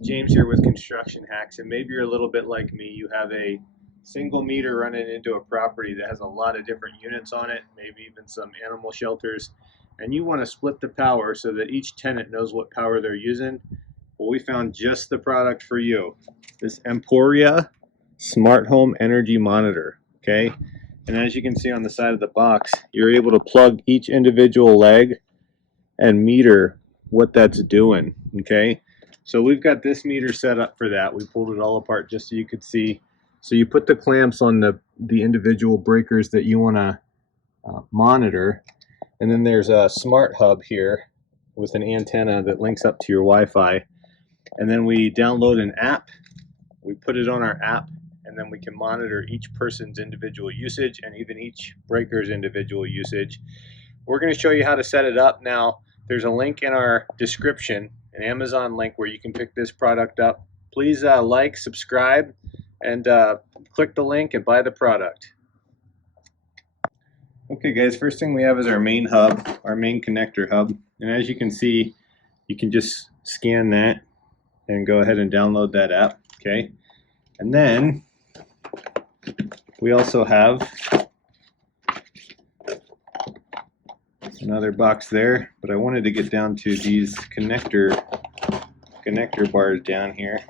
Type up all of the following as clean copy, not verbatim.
James here with Construction Hacks, and maybe you're a little bit like me. You have a single meter running into a property that has a lot of different units on it, maybe even some animal shelters, and you want to split the power so that each tenant knows what power they're using. Well, we found just the product for you. This Emporia Smart Home Energy Monitor, okay? And as you can see on the side of the box, you're able to plug each individual leg and meter what that's doing, okay? So we've got this meter set up for that. We pulled it all apart just so you could see. So you put the clamps on the individual breakers that you want to monitor, and then there's a smart hub here with an antenna that links up to your Wi-Fi, and then we download an app, we put it on our app, and then we can monitor each person's individual usage and even each breaker's individual usage. We're going to show you how to set it up now. There's a link in our description, an Amazon link where you can pick this product up. Please like, subscribe, and click the link and buy the product. Okay guys, first thing we have is our main hub, our main connector hub. And as you can see, you can just scan that and go ahead and download that app, okay? And then we also have another box there, but I wanted to get down to these connector bars down here.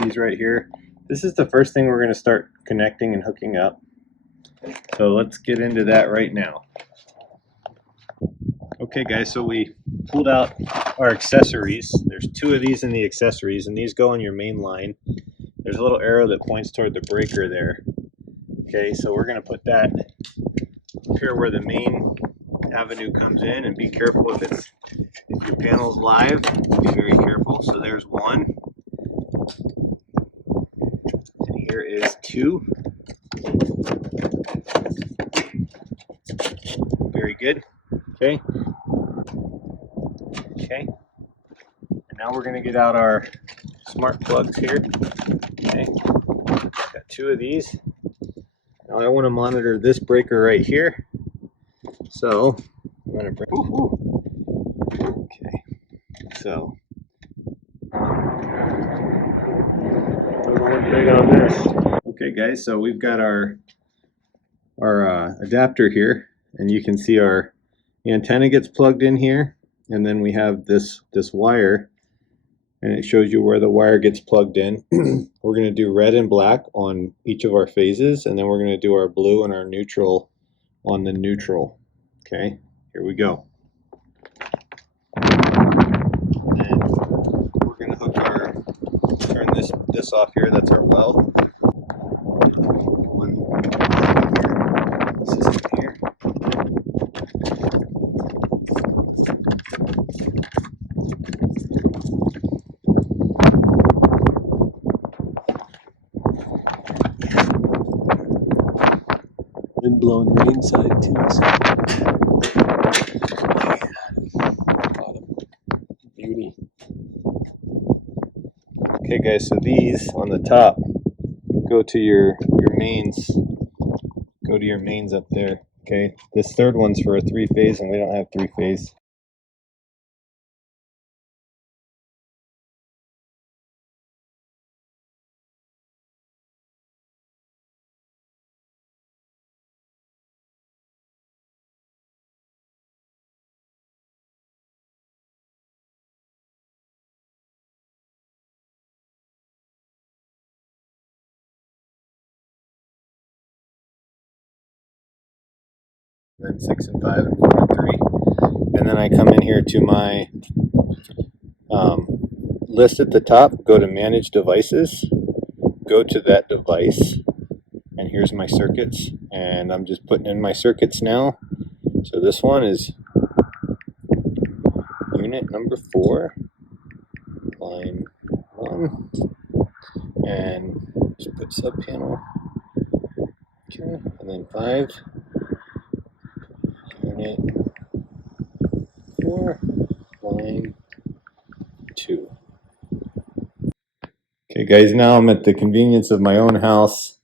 These right here. This is the first thing we're going to start connecting and hooking up. So let's get into that right now. Okay guys, so we pulled out our accessories. There's two of these in the accessories, and these go on your main line. There's a little arrow that points toward the breaker there. Okay, so we're going to put that here where the main avenue comes in, and be careful if your panel's live, be very careful. So there's one, and here is two. Very good. Okay. Okay. And now we're going to get out our smart plugs here. Okay. Got two of these. Now I want to monitor this breaker right here. So I'm going to bring. Okay. So big on this. Okay, guys. So we've got our adapter here, and you can see our antenna gets plugged in here, and then we have this wire, and it shows you where the wire gets plugged in. We're going to do red and black on each of our phases, and then we're going to do our blue and our neutral on the neutral. Okay, here we go. And we're going to turn this off here. That's our well. One system here. Wind-blown rain side too. So. Beauty. Okay guys, so these on the top go to your mains. Go to your mains up there. Okay, this third one's for a 3-phase, and we don't have 3-phase. Then 6 and 5 and 4 and 3. And then I come in here to my list at the top, go to Manage Devices, go to that device, and here's my circuits. And I'm just putting in my circuits now. So this one is unit number 4, line 1, and just put sub panel. Okay, and then 5, unit 4, line 2. Okay guys, now I'm at the convenience of my own house,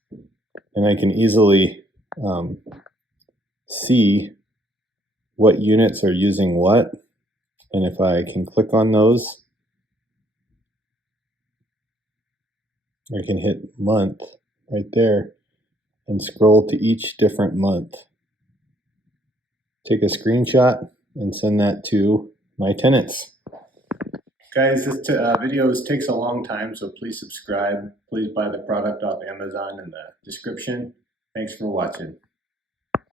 and I can easily see what units are using what. And if I can click on those, I can hit month right there and scroll to each different month. Take a screenshot and send that to my tenants. Guys, this video takes a long time, so please subscribe. Please buy the product off Amazon in the description. Thanks for watching.